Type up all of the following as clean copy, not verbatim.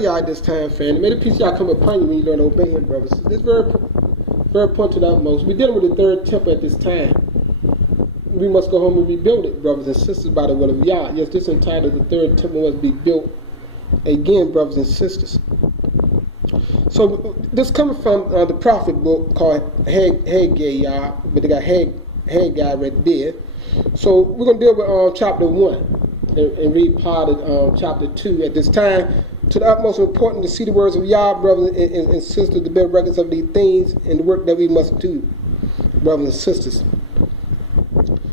Y'all at this time, family. May the peace of y'all come upon you when you learn to obey him, brothers. This is very important to the utmost. We're dealing with the third temple at this time. We must go home and rebuild it, brothers and sisters, by the will of Yah. Yes, this entitled the third temple must be built again, brothers and sisters. So this coming from the prophet book called Haggai, but they got Haggai right there. So we're going to deal with chapter 1 and read part of chapter 2 at this time. To the utmost important to see the words of Yah, brothers and sisters, to bear records of these things and the work that we must do, brothers and sisters.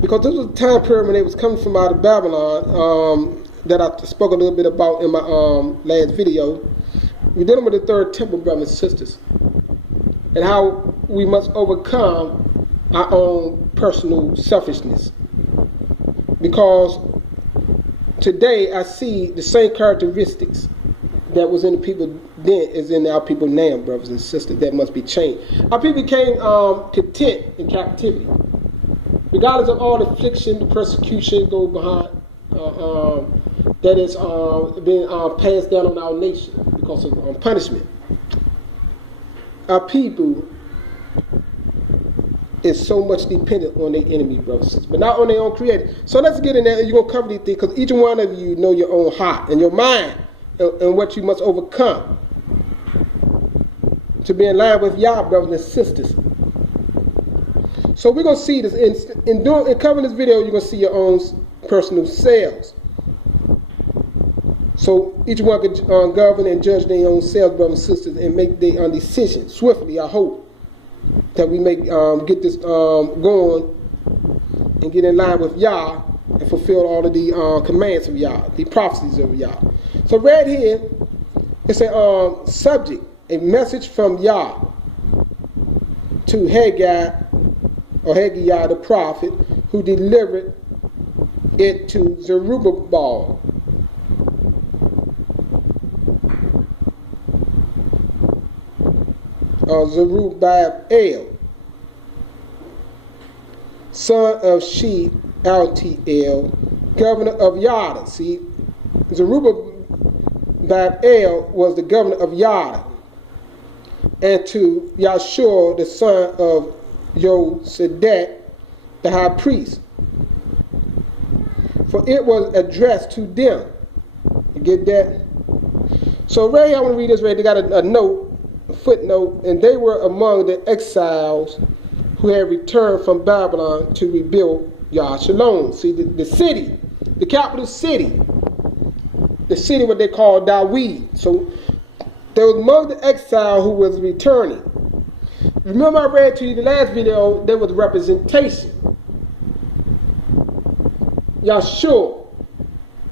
Because this was a time period when they was coming from out of Babylon that I spoke a little bit about in my last video. We're dealing with the third temple, brothers and sisters, and how we must overcome our own personal selfishness. Because today I see the same characteristics that was in the people then is in our people now, brothers and sisters. That must be changed. Our people became content in captivity. Regardless of all the affliction, the persecution go behind, that is being passed down on our nation because of punishment. Our people is so much dependent on their enemy, brothers and sisters, but not on their own creator. So let's get in there, and you're going to cover these things, because each one of you know your own heart and your mind and what you must overcome to be in line with Yah, brothers and sisters. So we're going to see this. In covering this video, you're going to see your own personal selves. So each one can govern and judge their own selves, brothers and sisters, and make their own decisions swiftly, I hope, that we may get this going and get in line with Yah and fulfill all of the commands of Yah, the prophecies of Yah. So right here, it's a subject, a message from Yah to Haggai, or Haggai the prophet, who delivered it to Zerubbabel. Zerubbabel, son of Shealtiel, governor of Yada. See, Zerubbabel was the governor of Yada, and to Yahshua, the son of Yosedek, the high priest. For it was addressed to them. You get that? So right here, I want to read this right. They got a note, a footnote, and they were among the exiles who had returned from Babylon to rebuild Yah Shalom. See, the city, the capital city, the city what they call Dawid. So there was among the exile who was returning. Remember I read to you the last video, there was representation. Yahshua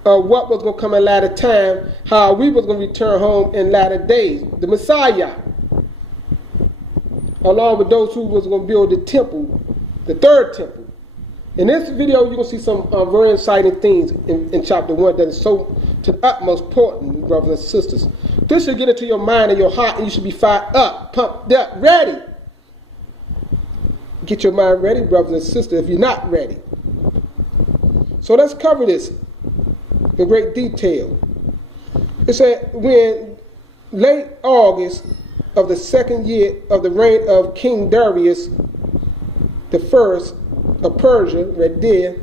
of what was going to come in latter time, how we was going to return home in latter days. The Messiah, along with those who was going to build the temple, the third temple. In this video, you're going to see some very exciting things in chapter 1 that is so to the utmost important, brothers and sisters. This should get into your mind and your heart, and you should be fired up, pumped up, ready. Get your mind ready, brothers and sisters, if you're not ready. So let's cover this in great detail. It said, when late August of the second year of the reign of King Darius the first of Persia, right there,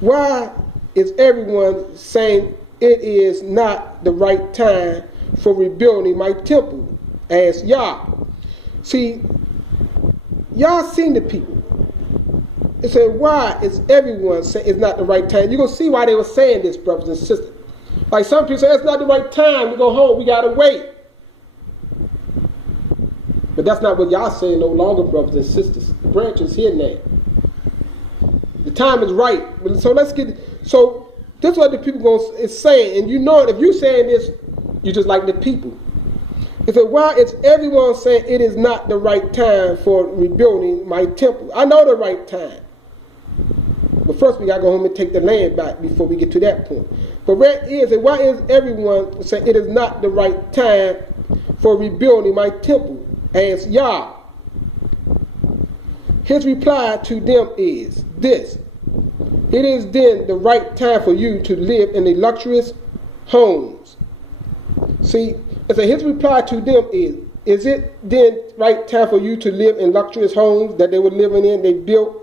why is everyone saying it is not the right time for rebuilding my temple? Asked Yah. See, Yah seen the people. It said, why is everyone saying it's not the right time? You're going to see why they were saying this, brothers and sisters. Like some people say, it's not the right time. We go home. We got to wait. But that's not what Yah saying no longer, brothers and sisters. The branch is here now. The time is right. So let's get. So this is what the people is saying, and you know it. If you're saying this, you just like the people. It said, why is everyone saying it is not the right time for rebuilding my temple? I know the right time. But first we got to go home and take the land back before we get to that point. But why is everyone saying it is not the right time for rebuilding my temple? Asked Yah. His reply to them is this: it is then the right time for you to live in the luxurious homes See, and so his reply to them is it then right time for you to live in luxurious homes that they were living in, they built,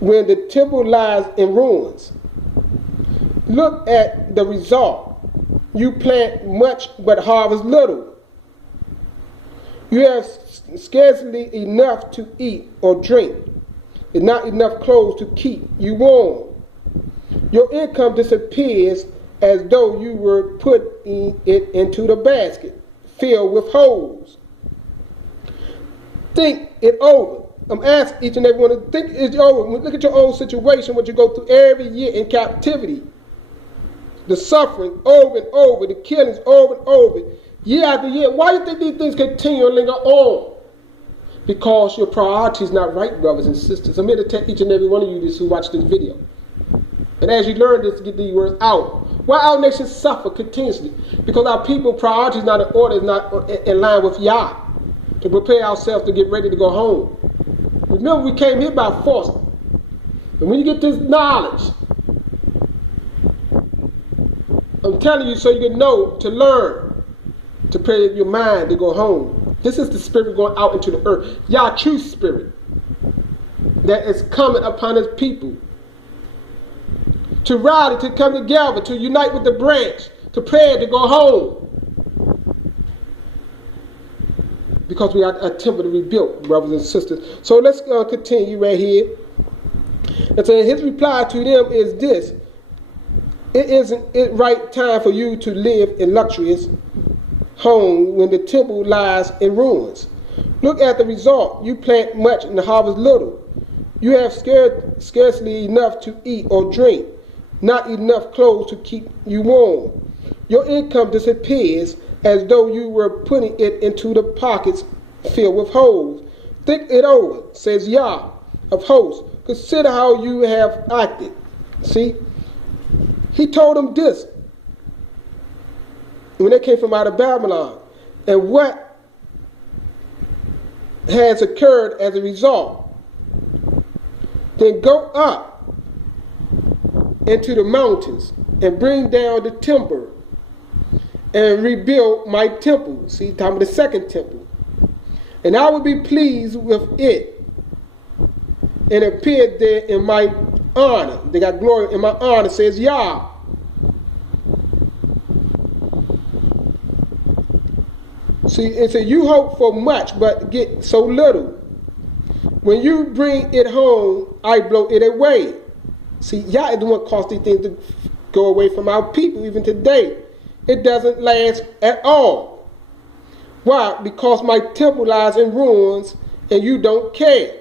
when the temple lies in ruins? Look at the result. You plant much but harvest little. You have scarcely enough to eat or drink, and not enough clothes to keep you warm. Your income disappears as though you were putting it into the basket filled with holes. Think it over. I'm asking each and every one to think it over. Look at your own situation, what you go through every year in captivity. The suffering over and over, the killings over and over, year after year. Why do you think these things continue to linger on? Because your priority is not right, brothers and sisters. I'm here to tell each and every one of you this who watch this video. And as you learn this, get these words out. Why our nation suffer continuously? Because our people priority is not in order, is not in line with Yah. To prepare ourselves to get ready to go home. Remember, we came here by force. And when you get this knowledge, I'm telling you so you can know to learn, to prepare your mind to go home. This is the spirit going out into the earth. Yah, true spirit that is coming upon his people. To rally, to come together, to unite with the branch, to pray, to go home. Because we are a temple to rebuild, brothers and sisters. So let's continue right here. And so his reply to them is this. It isn't it right time for you to live in luxurious home when the temple lies in ruins. Look at the result. You plant much and harvest little. You have scarcely enough to eat or drink, not enough clothes to keep you warm. Your income disappears as though you were putting it into the pockets filled with holes. Think it over, says Yah of hosts. Consider how you have acted. See? He told them this when they came from out of Babylon. And what has occurred as a result? Then go up into the mountains and bring down the timber and rebuild my temple. See, talking about the second temple. And I will be pleased with it and appear there in my honor. They got glory in my honor, says Yah. See, it says you hope for much, but get so little. When you bring it home, I blow it away. See, Yah is the one caused these things to go away from our people even today. It doesn't last at all. Why? Because my temple lies in ruins and you don't care.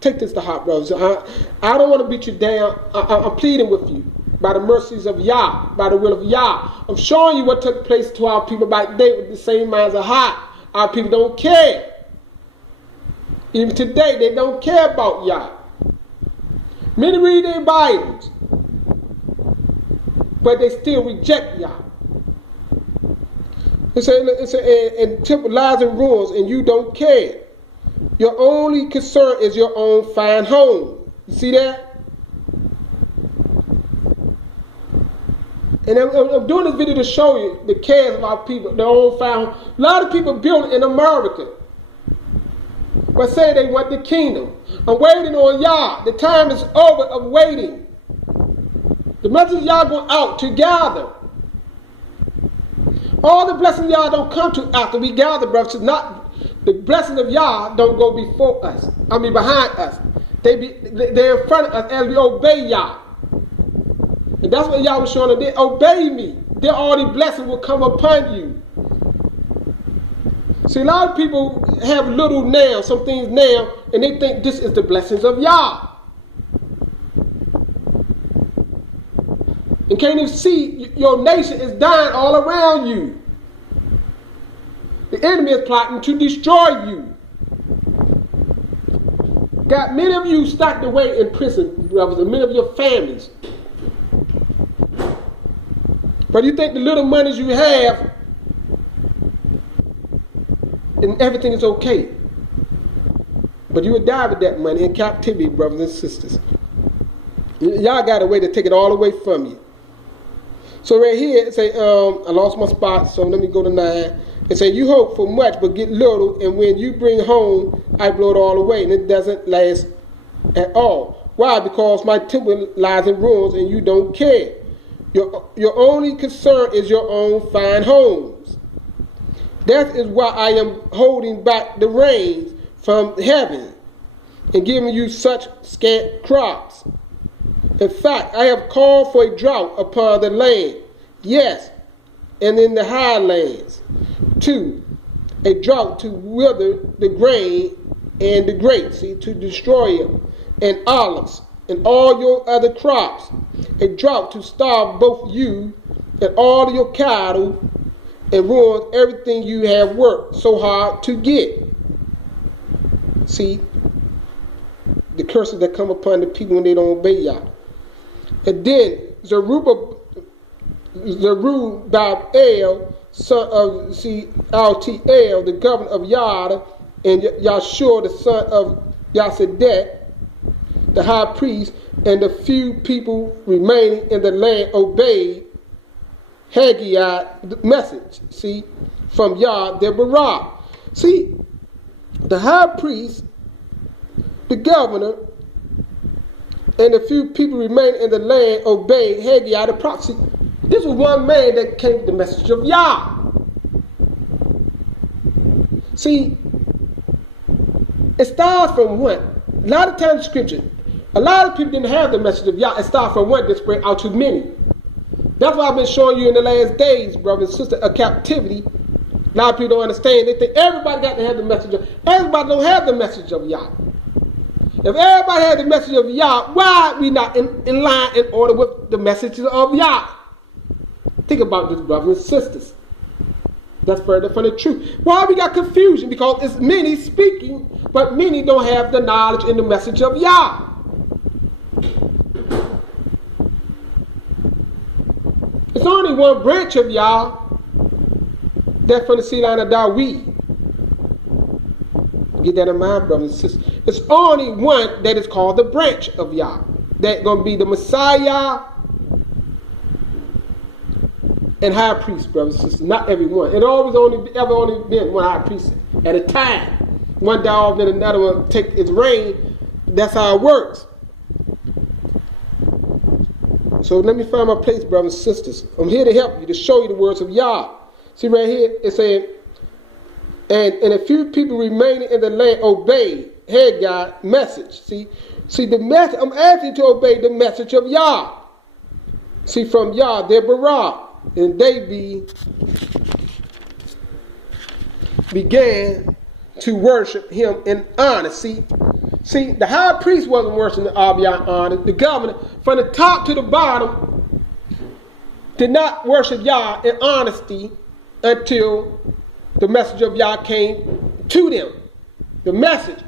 Take this to heart, brothers. I don't want to beat you down. I'm pleading with you by the mercies of Yah, by the will of Yah. I'm showing you what took place to our people back then with the same minds of heart. Our people don't care. Even today, they don't care about Yah. Many read their Bibles, but they still reject Yah. And temple lies in ruins and you don't care. Your only concern is your own fine home. You see that? And I'm doing this video to show you the cares of our people, their own fine home. A lot of people build in America, but say they want the kingdom. I'm waiting on Yah. The time is over of waiting. The message of Yah going out to gather. All the blessings of Yah don't come to after we gather, brothers. It's not the blessings of Yah don't go before us. I mean behind us. They're in front of us as we obey Yah. And that's what Yah was showing them. They obey me. Then all these blessings will come upon you. See, a lot of people have little now, some things now, and they think this is the blessings of Yah. And can't even see your nation is dying all around you. The enemy is plotting to destroy you. Got many of you stacked away in prison, brothers, and many of your families. But you think the little monies you have and everything is okay. But you would die with that money in captivity, brothers and sisters. Y'all got a way to take it all away from you. So right here, it say, I lost my spot, so let me go to 9. It say, you hope for much, but get little, and when you bring home, I blow it all away, and it doesn't last at all. Why? Because my temple lies in ruins, and you don't care. Your only concern is your own fine homes. That is why I am holding back the rains from heaven and giving you such scant crops. In fact, I have called for a drought upon the land, yes, and in the highlands, too, a drought to wither the grain and the grapes, to destroy them, and olives, and all your other crops, a drought to starve both you and all your cattle, and ruin everything you have worked so hard to get. See, the curses that come upon the people when they don't obey Yah. And then Zerubbabel, son of Altiel, the governor of Yada, and Yahshua, the son of Yasedek, the high priest, and the few people remaining in the land obeyed Haggai the message, from Yah their Barak. See, the high priest, the governor, and the few people remaining in the land obeyed Haggai the prophet. This was one man that came with the message of Yah. See, it starts from what? A lot of times in Scripture, a lot of people didn't have the message of Yah. It started from one that spread out to many. That's why I've been showing you in the last days, brothers and sisters, a captivity. A lot of people don't understand. They think everybody got to have the message of Yah. Everybody don't have the message of Yah. If everybody had the message of Yah, why are we not in line in order with the messages of Yah? Think about this, brothers and sisters. That's further from the truth. Why we got confusion? Because it's many speaking, but many don't have the knowledge and the message of Yah. It's only one branch of Yah, that's from the seed line of Dawid. Get that in mind, brothers and sisters. It's only one that is called the branch of Yah. That's going to be the Messiah and high priest, brothers and sisters. Not everyone. It always only been one high priest at a time. One die off, then another one take its reign. That's how it works. So let me find my place, brothers and sisters. I'm here to help you, to show you the words of Yah. See right here, it says, and a few people remaining in the land obeyed Haggai message. See the message. I'm asking you to obey the message of Yah. See, from Yah, their Barak, and they began to worship him in honor. See, the high priest wasn't worshiping Yah in honor. The governor, from the top to the bottom, did not worship Yah in honesty until the message of Yah came to them. The message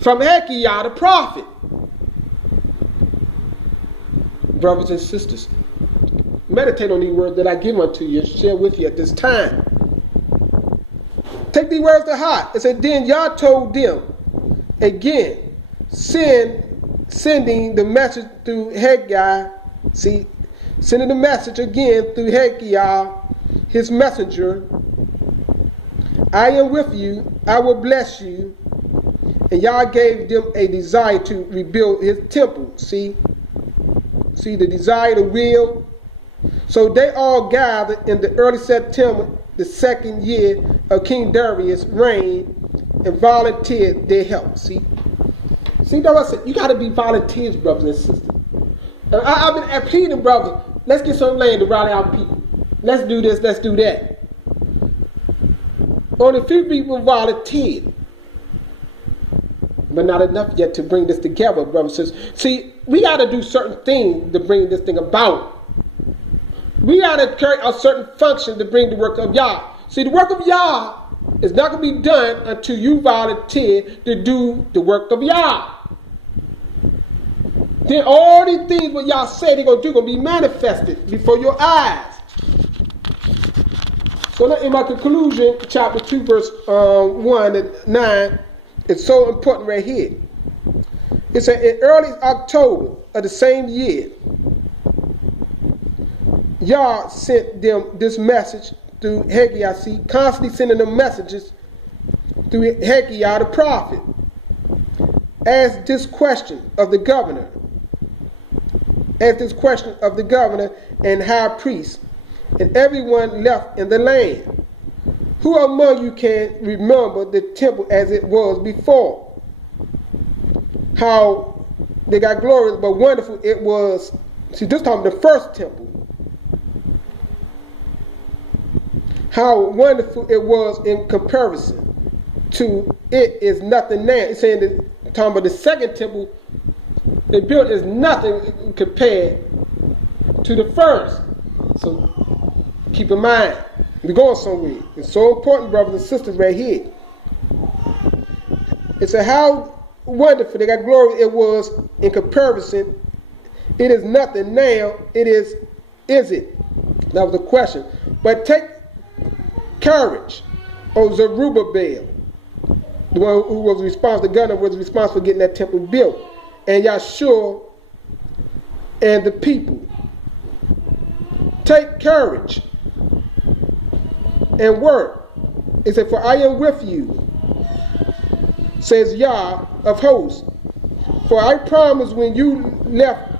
from Haggai the prophet. Brothers and sisters, meditate on these words that I give unto you and share with you at this time. Take these words to heart. It said, then Yah told them again, sending the message through Haggai. See, sending the message again through Haggai, his messenger. I am with you, I will bless you. And Yah gave them a desire to rebuild his temple. See the desire, the will. So they all gathered in the early September, the second year of King Darius' reign, and volunteered their help. See that I said, you got to be volunteers, brothers and sisters. And I've been pleading, brothers, let's get some land to rally our people. Let's do this, let's do that. Only a few people volunteered. But not enough yet to bring this together, brothers and sisters. See, we got to do certain things to bring this thing about. We got to carry out certain functions to bring the work of Yah. See, the work of Yah is not going to be done until you volunteer to do the work of Yah. Then all these things what Yah said they're going to do going to be manifested before your eyes. So in my conclusion, chapter 2, verse 1 and 9, it's so important right here. It said, in early October of the same year, Yah sent them this message through Haggai, constantly sending them messages through Haggai the prophet. Ask this question of the governor. Ask this question of the governor and high priest and everyone left in the land. Who among you can remember the temple as it was before? How they got glorious but wonderful it was. See, this time the first temple. How wonderful it was in comparison to it is nothing now. It's saying that talking about the second temple they built is nothing compared to the first. So keep in mind, we're going somewhere. It's so important, brothers and sisters, right here. It's a how wonderful they got glory it was in comparison. It is nothing now. It is it? That was the question. But take courage, O Zerubbabel, the one who was responsible, the governor was responsible for getting that temple built, and Yahshua and the people. Take courage and work. It said, for I am with you, says Yah of hosts. For I promised when you left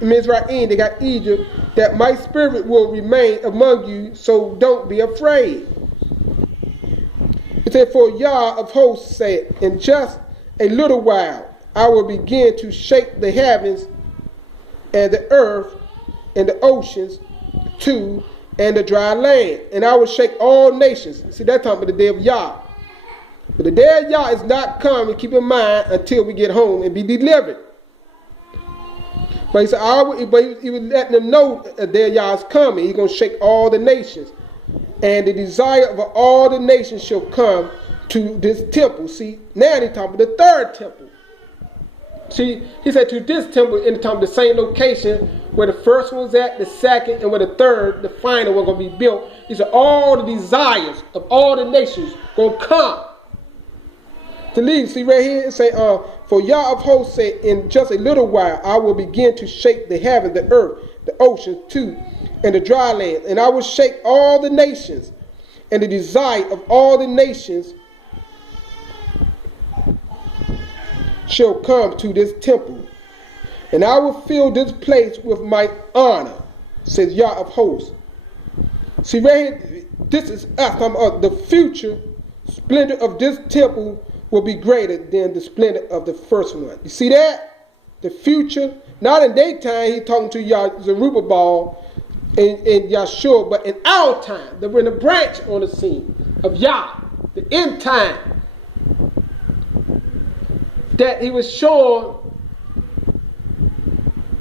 Mizraim, they got Egypt, that my spirit will remain among you, so don't be afraid. It said, for Yah of hosts said, in just a little while I will begin to shake the heavens and the earth and the oceans too, and the dry land, and I will shake all nations. See, that's talking about the day of Yah. But the day of Yah is not coming, keep in mind, until we get home and be delivered. But he said, he was letting them know the day of Yah is coming. He's going to shake all the nations. And the desire of all the nations shall come to this temple. See, now he's talking about the third temple. See, he said to this temple in the same location where the first one was at, the second, and where the third, the final one, going to be built. He said all the desires of all the nations going to come to leave. See right here, it say, for Yah of hosts said, in just a little while I will begin to shake the heaven, the earth, the ocean too, and the dry land, and I will shake all the nations, and the desire of all the nations shall come to this temple, and I will fill this place with my honor, says Yah of hosts. See right here, this is us. The future splendor of this temple will be greater than the splendor of the first one. You see that? The future, not in daytime, he's talking to Yah Zerubbabel and Yahshua, but in our time, that we're in a branch on the scene of Yah, the end time, that he was shown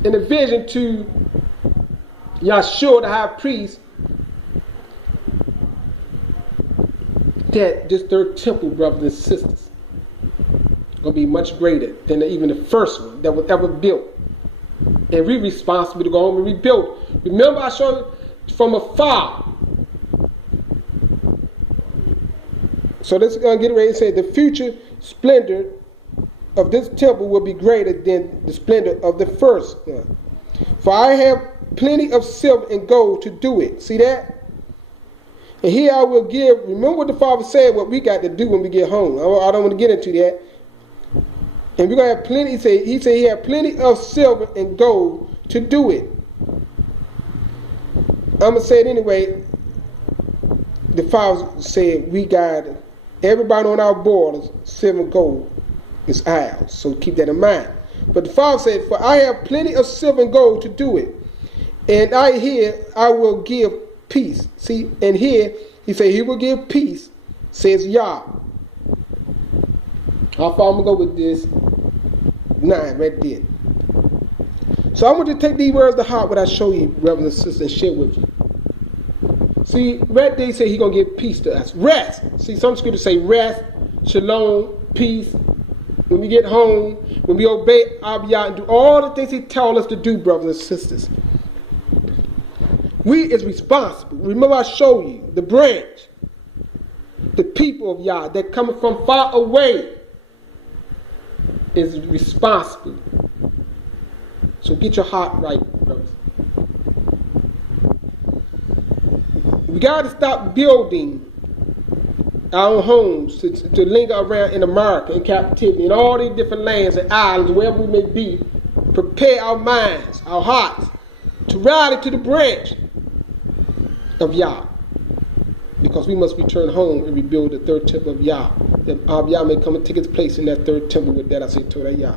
in a vision to Yahshua, the high priest, that this third temple, brothers and sisters, going to be much greater than even the first one that was ever built. And we're responsible to go home and rebuild. Remember, I showed you from afar. So this is going to get ready to say the future splendor of this temple will be greater than the splendor of the first one. For I have plenty of silver and gold to do it. See that? And here I will give, remember what the Father said, what we got to do when we get home. I don't want to get into that. And we're going to have plenty, he said he had plenty of silver and gold to do it. I'm going to say it anyway. The Father said we got everybody on our borders, silver and gold is ours. So keep that in mind. But the Father said, for I have plenty of silver and gold to do it. And I will give peace. See, and here he said he will give peace, says Yah. How far I'm going to go with this? 9 right there. So I want you to take these words to heart, what I show you, brothers and sisters, and share with you. See, right there he said he's going to give peace to us. Rest. See, some scriptures say rest, shalom, peace. When we get home, when we obey Abiyah and do all the things he tells us to do, brothers and sisters. We is responsible. Remember I showed you the branch, the people of Yah that coming from far away is responsible. So get your heart right, brothers. We got to stop building our own homes to linger around in America, in captivity, in all these different lands and islands, wherever we may be. Prepare our minds, our hearts, to rally to the branch of Yah. Because we must return home and rebuild the third temple of Yah, that Yah may come and take its place in that third temple. With that I say, Torah Yah.